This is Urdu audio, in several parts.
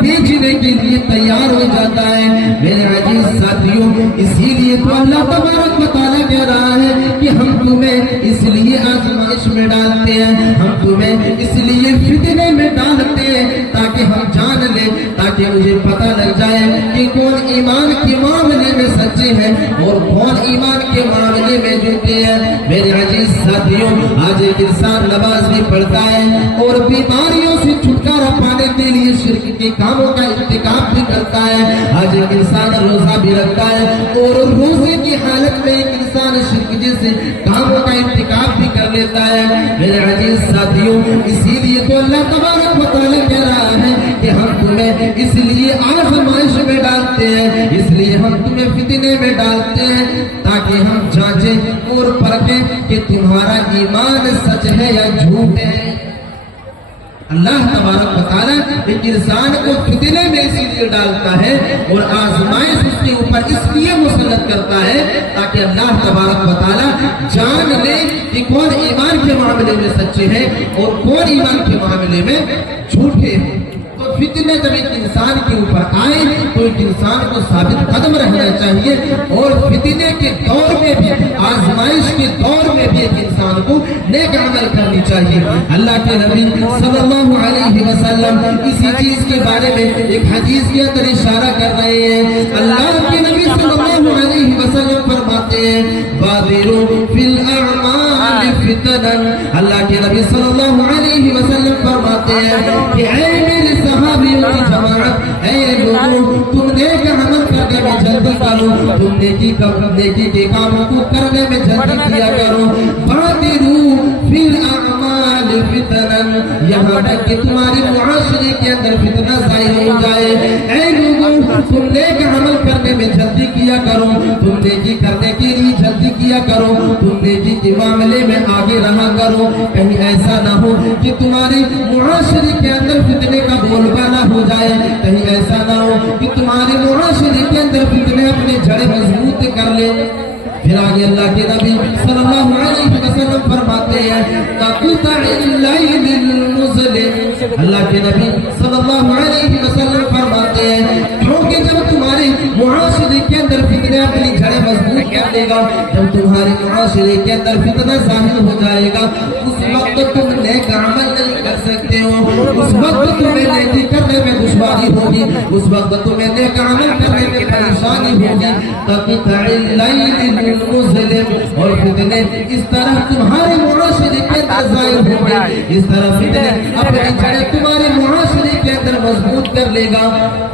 بیچنے کے لیے تیار ہو جاتا ہے۔ میرے عزیز ساتھیوں، اسی لیے تو اللہ تبارک و تعالیٰ کہہ رہا ہے کہ ہم تمہیں اس لیے آزمائش میں ڈالتے ہیں، ہم تمہیں اس لیے فتنے میں ڈالتے ہیں تاکہ ہم جان لیں، تاکہ مجھے پتہ لگ جائے کہ کون ایمان کے معاملے میں سچے ہیں اور کون ایمان کے معاملے میں جھوٹے ہیں۔ میرے عزیز ساتھیوں، آج ایک انسان نماز بھی پڑھتا ہے اور بیماریوں سے چھٹکارا پانے کے لیے شرک کے کاموں کا ارتکاب بھی کرتا ہے۔ آج ایک انسان روزہ بھی رکھتا ہے اور روزے کی حالت میں ایک انسان شرک جیسے کاموں کا ارتکاب بھی کر لیتا ہے۔ میرے عزیز ساتھیوں، اسی لیے تو اللہ تبارک و تعالیٰ کہہ رہا ہے کہ ہم تمہیں اس لیے آزمائش میں ڈالتے ہیں، اس لیے ہم تمہیں فتنے میں ڈالتے ہیں تاکہ ہم جانچیں اور پرکھیں کہ تمہارا ایمان سچ ہے یا جھوٹ ہے۔ اللہ تبارک و تعالیٰ ایک انسان کو فتنے میں اسی لیے ڈالتا ہے اور آزمائش اس کے اوپر اس لیے مسلط کرتا ہے تاکہ اللہ تبارک و تعالیٰ جان لے کہ کون ایمان کے معاملے میں سچے ہیں اور کون ایمان کے معاملے میں جھوٹے ہیں۔ تو فتنے جب ایک انسان کے اوپر آئے تو ایک انسان کو ثابت قدم رہنا چاہیے، اور فتنے کے دور میں بھی، آزمائش کے دور میں بھی ایک انسان کو نیک عمل کرنی چاہیے۔ اللہ کے نبی صلی اللہ علیہ وسلم اسی چیز کے بارے میں ایک حدیث کے اندر اشارہ کر رہے ہیں۔ اللہ کے نبی صلی اللہ علیہ وسلم فرماتے ہیں بادروا فی الاعمال فتنا۔ اللہ کے نبی صلی اللہ علیہ وسلم فرماتے ہیں کہ اے میرے صحابیوں کی جماعت، اے لوگوں، تم نیک عمل کرنے میں جلدی کرو، تم نیکی کے کاموں کو کرنے میں جلدی کیا کرو۔ بادروا فی الاعمال فتنا، یہاں تک کہ تمہارے معاشرے کے اندر فتنہ ظاہر ہو جائے۔ اے لوگوں، تم نیک عمل کرنے میں جلدی کیا کرو، تم نیکی کرنے کے لیے جلدی کیا کرو، تم نیکی کے معاملے میں آگے رہا کرو۔ کہیں ایسا نہ ہو کہ تمہارے معاشرے کے اندر فتنے کا بول بالا ہو جائے، کہیں ایسا نہ ہو کہ تمہارے معاشرے کے اندر فتنے اپنے جڑیں مضبوط کر لے۔ پھر آگے اللہ کے نبی صلی اللہ علیہ وسلم فرماتے ہیں قطع اللیل المظلم۔ اللہ کے نبی صلی اللہ علیہ وسلم فرماتے ہیں کیونکہ جب تمہارے معاشرے کے اندر فتنے اپنی جڑیں مضبوط کر لے گا، جب تمہارے معاشرے کے اندر فتنہ ظاہر ہو جائے گا، اس وقت تم نیک عمل نہیں کر سکتے ہو، اس وقت تمہیں نیکی کرنے میں دشواری ہوگی، اس وقت تمہیں نیک عمل کرنے میں پریشانی ہوگی۔ قطع اللیل المظلم، اور فتنے اس طرح تمہارے معاشرے کے اندر ظاہر ہوں گے، اس طرح فتنے اپنی جڑیں تمہارے معاشرے کے اندر مضبوط کر لے گا۔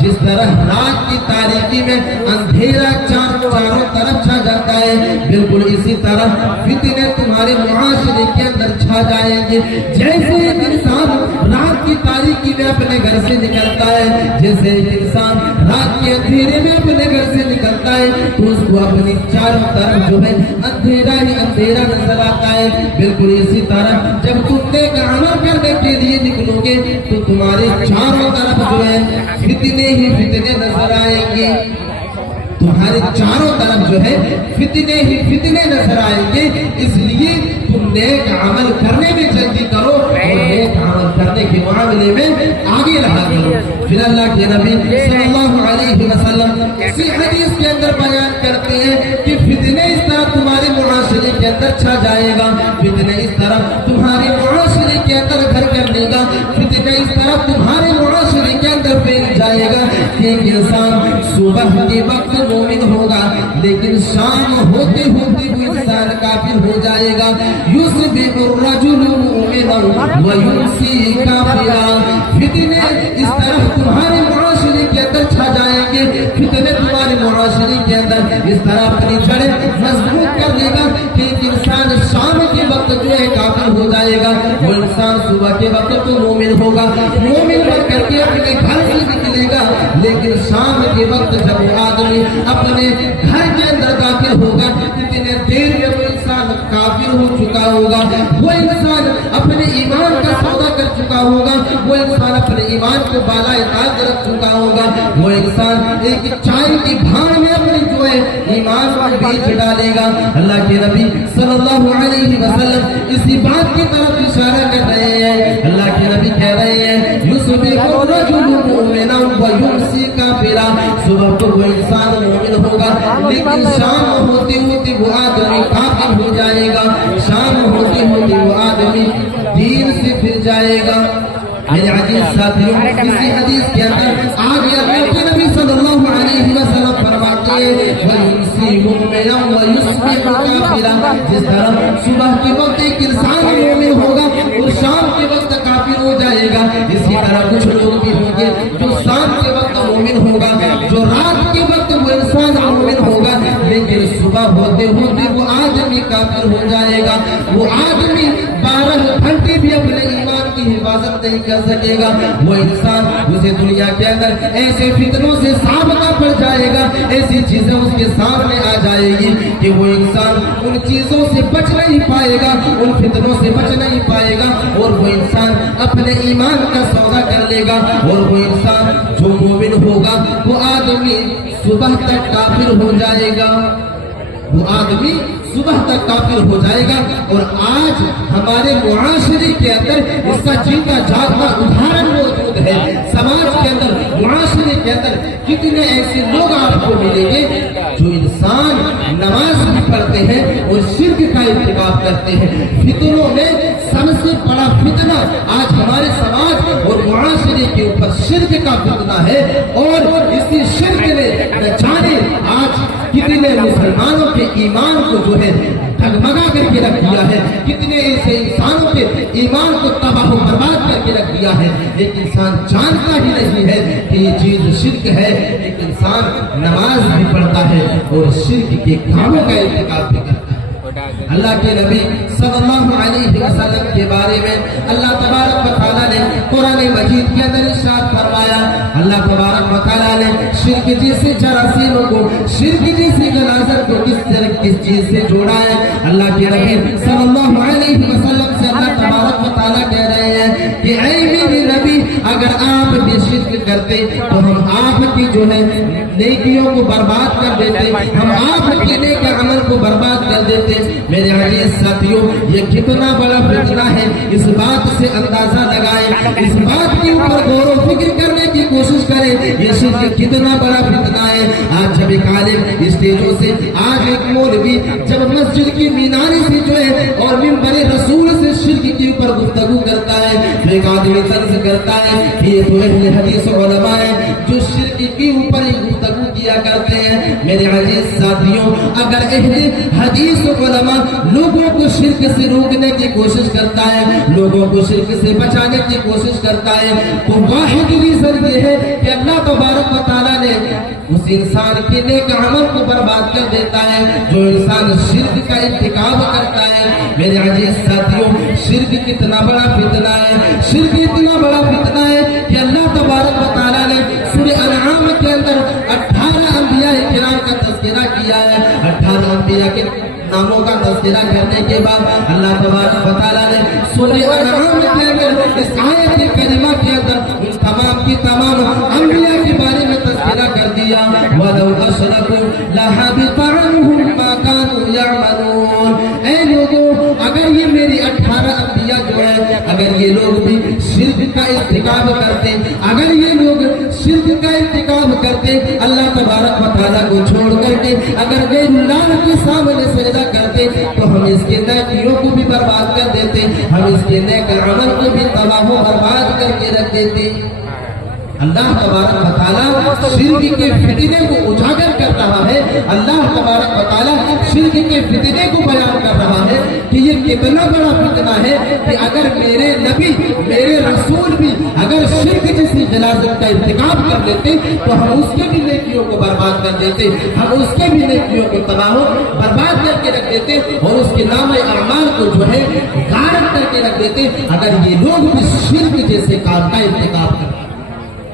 جس طرح رات کی تاریکی میں اندھیرا چاروں طرف چھا جاتا ہے، بالکل اسی طرح فتنے تمہارے معاشرے کے اندر چھا جائیں گے۔ جیسے ایک انسان رات کی تاریکی میں اپنے گھر سے نکلتا ہے، جیسے ایک انسان رات کے اندھیرے میں اپنے گھر سے نکلتا ہے تو اس کو اپنی چاروں طرف جو ہے اندھیرا ہی اندھیرا نظر آتا ہے، بالکل اسی طرح جب تم نیک عمل کرنے کے لیے نکلو گے تو تمہارے چاروں طرف جو ہے فتنے ہی فتنے نظر آئیں گے، تمہارے چاروں طرف جو ہے فتنے ہی فتنے نظر آئیں گے۔ اس لیے تم نیک عمل کرنے میں جلدی کرو اور نیک عمل کرنے کے معاملے میں آگے رہا کرو۔ پھر اللہ کے نبی صلی اللہ علیہ وسلم اسی حدیث کے اندر بیان کرتے ہیں کہ فتنے اس طرح تمہارے معاشرے کے اندر چھا جائے گا، فتنے اس طرح تمہارے معاشرے کے اندر گھر کر لے گا، فتنے اس طرح تمہارے معاشرے کے اندر پھیل جائے گا کہ ایک انسان صبح کے وقت مومن ہوگا لیکن شام ہوتے ہوتے وہ انسان کافر ہو جائے گا۔ یصبح الرجل مؤمنا ویمسی کافرا، فتنے اس طرح تمہارے معاشرے کے اندر چھا جائیں گے، فتنے تمہارے معاشرے کے اندر اس طرح اپنی جڑیں مضبوط کر لے گا کہ ایک انسان شام کے وقت جو ہے کافر ہو جائے گا، وہ انسان صبح کے وقت تو مومن ہوگا، مومن بن کر کے اپنے گھر سے نکلے گا، لیکن شام کے وقت جب وہ آدمی اپنے گھر کے اندر کافر ہوگا، اتنے دیر میں وہ انسان کافر ہو چکا ہوگا، وہ انسان اپنے ایمان کا سودا کر چکا ہوگا، وہ انسان اپنے ایمان کو بالائے طاق رکھ چکا ہوگا، وہ انسان ایک چائے کی بھاڑ میں اپنی جو ہے ایمان کو بیچ ڈالے گا۔ اللہ کے نبی صلی اللہ علیہ وسلم اسی بات کی طرف اشارہ کر رہے ہیں۔ اللہ کے نبی کہہ رہے ہیں یصبح الرجل مؤمنا لیکن شام ہوتے ہوتے وہ آدمی کافر ہو جائے گا، شام ہوتے ہوتے وہ آدمی دین سے پھر جائے گا۔ میرے عزیز ساتھیوں، اسی حدیث کے اندر آگے اللہ کے نبی صلی اللہ علیہ وسلم فرماتے ہیں وَيُمْسِي مُؤْمِنًا وَيُصْبِحُ كَافِرًا، جس طرح صبح کے وقت ایک انسان مومن ہوگا اور شام کے وقت کافر ہو جائے گا، اسی طرح کچھ لوگ بھی ہوں گے جو شام کے وقت مومن ہوگا، جو رات کے وقت وہ انسان مومن ہوگا، لیکن صبح ہوتے ہوتے وہ آدمی کافر ہو جائے گا۔ وہ آدمی 12 گھنٹے بھی اپنے ایمان کی حفاظت نہیں کر سکے گا، وہ انسان اسے دنیا کے اندر ایسے فتنوں سے سامنا پڑ جائے گا، ایسی چیزیں اس کے سامنے آ جائے گی کہ وہ انسان ان چیزوں سے بچ نہیں پائے گا، ان فتنوں سے بچ نہیں پائے گا، اور وہ انسان اپنے ایمان کا سودا کر لے گا، اور وہ انسان جو مومن ہوگا وہ آدمی صبح تک کافر ہو جائے گا، وہ آدمی صبح تک کافر ہو جائے گا۔ اور آج ہمارے معاشرے کے اندر اس کا جیتا جاگتا ادھارن موجود ہے۔ سماج کے اندر، معاشرے کے اندر کتنے ایسے لوگ آپ کو ملیں گے جو انسان نماز بھی پڑھتے ہیں اور شرک کا ارتکاب کرتے ہیں۔ فتنوں میں سب سے بڑا فتنہ آج ہمارے سماج اور معاشرے کے اوپر شرک کا فتنہ ہے، اور اسی شرک نے نہ جانے آج کتنے مسلمانوں کے ایمان کو جو ہے ڈگمگا کر کے رکھ دیا ہے، کتنے ایسے انسانوں کے ایمان کو تباہ و برباد کر کے رکھ دیا ہے۔ ایک انسان جانتا ہی نہیں ہے کہ یہ چیز شرک ہے، ایک انسان نماز بھی پڑھتا ہے اور شرک کے کاموں کا ارتکاب بھی کرتا ہے۔ اللہ کے نبی صلی اللہ علیہ وسلم کے بارے میں اللہ تبارک و تعالیٰ نے قرآن مجید کے اندر ارشاد فرمایا، اللہ تبارک و تعالیٰ نے شرک جیسے جراثیموں کو، شرک جیسی غلاظت کو کس چیز سے جوڑا ہے۔ اللہ کے نبی صلی اللہ علیہ وسلم سے اللہ تبارک و تعالیٰ کہہ رہے ہیں کہ اے میرے نبی، اگر آپ بھی شرک کرتے تو ہم آپ کی جو ہے نیکیوں کو برباد کر دیتے، ہم آپ کے نیک عمل کو برباد کر دیتے۔ میرے عزیز ساتھیوں، یہ کتنا بڑا فتنہ ہے، اس بات سے اندازہ لگائیں، اس بات کے اوپر غور و فکر کرنے کی کوشش کریں، یہ شرک کتنا بڑا فتنہ ہے۔ آج جب ایک عالم اسٹیجوں سے، آج ایک مولوی جب مسجد کی میناری سے جو ہے اور منبر رسول سے شرک کے اوپر گفتگو کرتا ہے، تو ایک آدمی طرز کرتا ہے کہ یہ تو اہل حدیث علماء ہیں جو شرک کے اوپر ہی گفتگو کیا کرتے ہیں۔ میرے عزیز ساتھیوں، اگر اہل حدیث علماء لوگوں کو شرک سے روکنے کی کوشش کرتا ہے، لوگوں کو شرک سے بچانے کی کوشش کرتا ہے، تو واحد ریزن یہ ہے کہ اللہ تبارک و تعالیٰ نے اس انسان کے نیک عمل کو برباد کر دیتا ہے جو انسان شرک کا ارتکاب کرتا ہے۔ میرے عزیز ساتھیوں، شرک کتنا بڑا فتنہ ہے، شرک اتنا بڑا فتنہ ہے کہ اللہ تبارک و تعالیٰ نے سورہ انعام کے اندر 18 انبیاء کرام کا تذکرہ کیا ہے۔ 18 انبیاء کے ناموں کا تذکرہ کرنے کے بعد اللہ تبارک و تعالیٰ نے سورہ انعام کے اندر اس آیت کریمہ کے اندر ان تمام کی تمام انبیاء کے بارے میں تذکرہ کر دیا۔ وَلَوْ أَشْرَكُوا لَحَبِطَ عَنْهُمْ مَا كَانُوا يَعْمَلُونَ، اے لوگوں، اگر یہ میری 18 انبیاء جو ہے، اگر یہ لوگ بھی شرک کا ارتکاب کرتے، اگر یہ لوگ شرک کا ارتکاب کرتے، اللہ تبارک و تعالیٰ کو چھوڑ کر کے اگر غیر اللہ کے سامنے سجدہ کرتے، تو ہم اس کے نیکیوں کو بھی برباد کر دیتے، ہم اس کے نیک عمل کو بھی تباہ و برباد کر کے رکھ دیتے۔ اللہ تبارک و تعالیٰ شرک کے فتنے کو اجاگر کر رہا ہے، اللہ تبارک و تعالیٰ شرک کے فتنے کو بیان کر رہا ہے کہ یہ کتنا بڑا فتنہ ہے کہ اگر میرے نبی، میرے رسول بھی اگر شرک جیسی غلاظت کا ارتکاب کر لیتے تو ہم اس کے بھی نیکیوں کو برباد کر دیتے، ہم اس کے بھی نیکیوں کو تباہ و برباد کر کے رکھ دیتے اور اس کے نام اعمال کو جو ہے غارت کر کے رکھ دیتے اگر یہ لوگ بھی شرک جیسے کام کا ارتکاب کرتے۔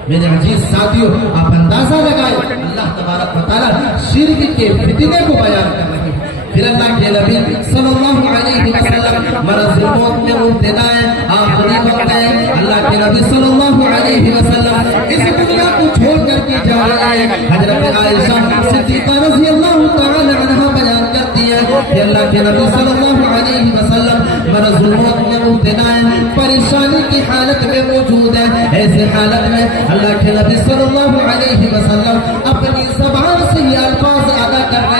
میرے عزیز ساتھیوں، آپ اندازہ لگائیں، اللہ تبارک و تعالیٰ شرک کے فتنے کو بیان کر رہے ہیں۔ پھر اللہ کے نبی صلی اللہ علیہ وسلم مرض موت میں مبتلا ہے، آخری وقت ہے، اللہ کے نبی صلی اللہ علیہ وسلم اس دنیا کو چھوڑ کر کے جا رہے ہیں۔ حضرت عائشہ صدیقہ رضی اللہ تعالی عنہا بیان کرتی ہے کہ اللہ کے نبی صلی اللہ علیہ وسلم مرض موت میں مبتلا ہے، پریشانی کی حالت میں موجود ہے۔ ایسے حالت میں اللہ کے نبی صلی اللہ علیہ وسلم اپنی زبان سے یہ الفاظ ادا کرتے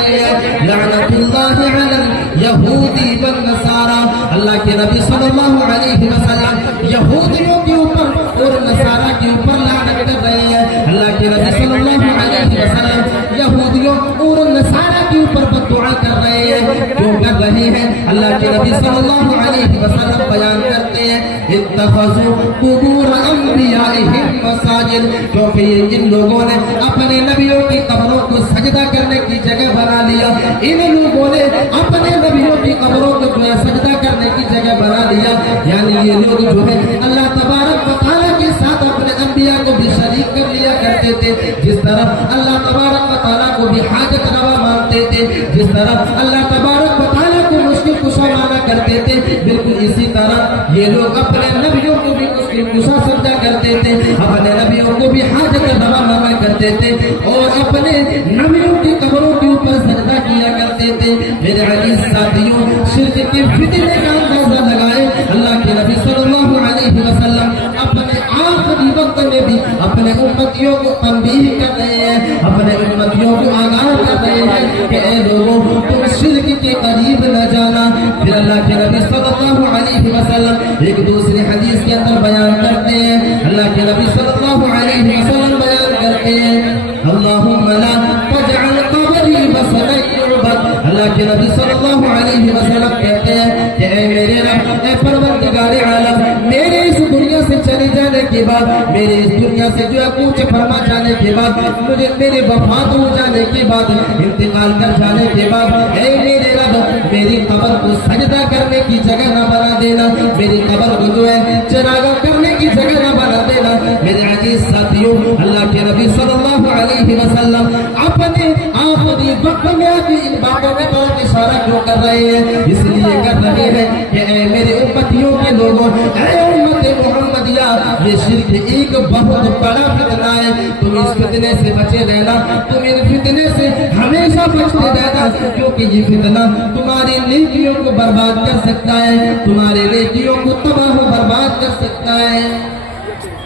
لعنت اللہ علی الیہودی والنصارى. اللہ کے نبی صلی اللہ علیہ وسلم یہودیوں کے اوپر اور نصارہ کے اوپر لعنت کر رہے ہیں. اللہ کے نبی صلی اللہ علیہ وسلم یہودیوں اور نصارہ کے اوپر بد دعا کر رہے ہیں. کیوں کر رہے ہیں؟ اللہ کے نبی صلی اللہ علیہ وسلم بیان کرتے ہیں اتخذوا قبور انبیائہم مساجد. کیونکہ ان لوگوں نے اپنے نبیوں کی قبروں کو سجدہ کرنے کی جگہ بنا لیا. ان لوگوں نے اپنے نبیوں کی قبروں کو جو ہے سجدہ کرنے کی جگہ بنا لیا. یعنی یہ لوگ جو ہے اللہ تبارک و تعالیٰ کے ساتھ اپنے انبیاء کو بھی شریک کر لیا کرتے تھے. جس طرح اللہ تبارک و تعالیٰ کو بھی حاجت روا مانتے تھے, جس طرح اللہ تبارک و تعالیٰ کو مشکل کشا مانا کرتے تھے, بالکل اسی طرح یہ لوگ اپنے نبیوں کو بھی مشکل کشا سمجھا کرتے تھے, اپنے نبیوں کو بھی حاجت روا مانا کرتے تھے اور اپنے نبیوں کی قبروں کے اوپر سجدہ کیا کرتے تھے. میرے عزیز ساتھیوں, شرک کے فتنے کا اندازہ لگائے اللہ کے نبی صلی اللہ علیہ وسلم اپنے آخری وقت میں بھی اپنے امتیوں کو تنبیہ کر رہے ہیں, اپنے امتیوں کو آگاہ کر رہے ہیں کہ اے لوگوں تم شرک کے قریب نہ جانا. پھر اللہ کے نبی صلی اللہ علیہ وسلم ایک دوسری حدیث کے اندر بیان کرتے ہیں, اللہ کے نبی صلی اللہ علیہ وسلم بیان کرتے ہیں اللہم لا تجعل قبری بصرا یعبد. اللہ کے نبی صلی اللہ علیہ وسلم کہتے ہیں کہ اے میرے رب, اے پروردگار عالم, میرے اس دنیا سے چلے جانے کے بعد, میرے اس دنیا سے جو ہے کوچ فرما جانے کے بعد, مجھے میرے وفات ہو جانے کے بعد, انتقال کر جانے کے بعد, اے میرے رب میری قبر کو سجدہ کرنے کی جگہ نہ بنا دینا, میری قبر کو جو ہے چراغاں کرنے کی جگہ نہ بنا دینا. میرے عزیز ساتھیوں, اللہ کے نبی صلی اللہ علیہ وسلم اپنے آخری وقت میں ان باتوں کے طور اشارہ کیوں کر رہے ہیں؟ اس لیے کر رہے ہیں کہ اے میرے امتیوں کے لوگوں, اے امت محمدیہ, یہ شرک ایک بہت بڑا فتنہ ہے. تم اس فتنے سے بچے رہنا, تم ان فتنے سے ہمیشہ بچتے رہنا, کیونکہ یہ فتنہ تمہاری نیکیوں کو برباد کر سکتا ہے, تمہاری نیکیوں کو تباہ و برباد کر سکتا ہے,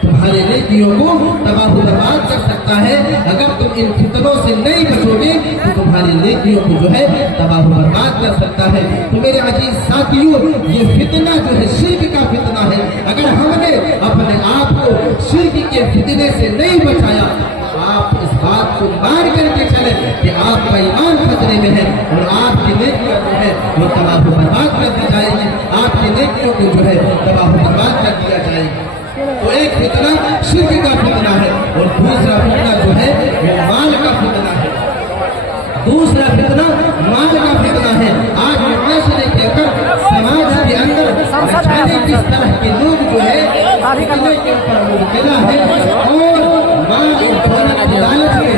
تمہارے نیکیوں کو تباہ و برباد کر سکتا ہے. اگر تم ان فتنوں سے نہیں بچو گے تو تمہاری نیکیوں کو جو ہے تباہ و برباد کر سکتا ہے. تو میرے عزیز ساتھیوں, یہ فتنہ جو ہے شرک کا فتنہ ہے. اگر ہم نے اپنے آپ کو شرک کے فتنے سے نہیں بچایا, آپ اس بات کو مان کر کے چلیں کہ آپ کا ایمان خطرے میں ہے اور آپ کی نیکیوں کو ہے وہ تباہ و برباد کر دی جائے گی, آپ کی نیکیوں کو جو ہے تباہ و برباد کر دیا جائے گی. تو ایک فتنہ شرک کا فتنہ ہے اور دوسرا فتنہ جو ہے وہ مال کا فتنہ ہے. دوسرا فتنہ مال کا فتنہ ہے. آج معاشرے کے اندر, سماج کے اندر جانے کس طرح کے لوگ جو ہے فتنے کے اوپر مبتلا ہے اور مال اور لالچ میں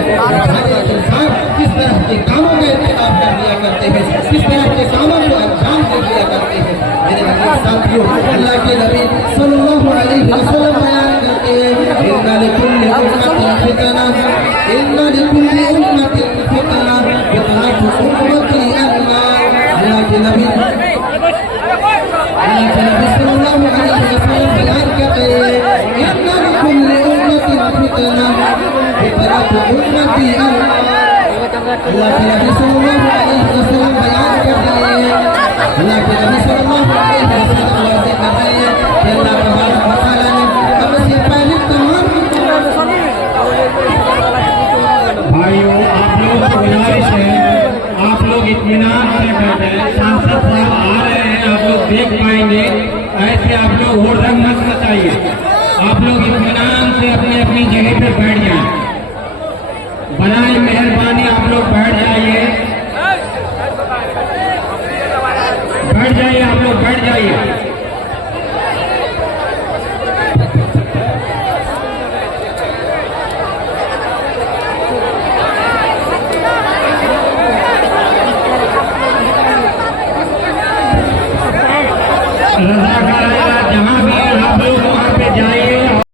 انسان کس طرح کے کاموں کا ارتکاب کر دیا کرتے ہیں, کس طرح کے کاموں کو انجام دے دیا کرتے ہیں. میرے عزیز ساتھیوں, اللہ کے نبی صلی اللہ علیہ وسلم بیان کرتے ہیں ان لکل امت فتنہ, ان لکل امت فتنہ, فتنہ امتی المال. اللہ کے نبی صلی اللہ علیہ وسلم بیان کرتے ہیں ان لکل امت فتنہ, فتنہ امتی المال. اللہ کے نبی صلی اللہ علیہ وسلم بیان کرتے ہیں, اللہ کے نبی صلی اللہ علیہ وسلم واضح کر رہے ہیں کہ اللہ تبارک و تعالیٰ نے ہم سے پہلے تمام بھائیوں, آپ لوگ کو گزارش ہے, آپ لوگ اطمینان سے بیٹھے, سانسد صاحب آ رہے ہیں, آپ لوگ دیکھ پائیں گے. ایسے آپ لوگ ہو رنگ مت مچائیے, آپ لوگ اطمینان سے اپنی اپنی جگہ پہ بیٹھ جائیں. برائے مہربانی آپ لوگ بیٹھ جائیے.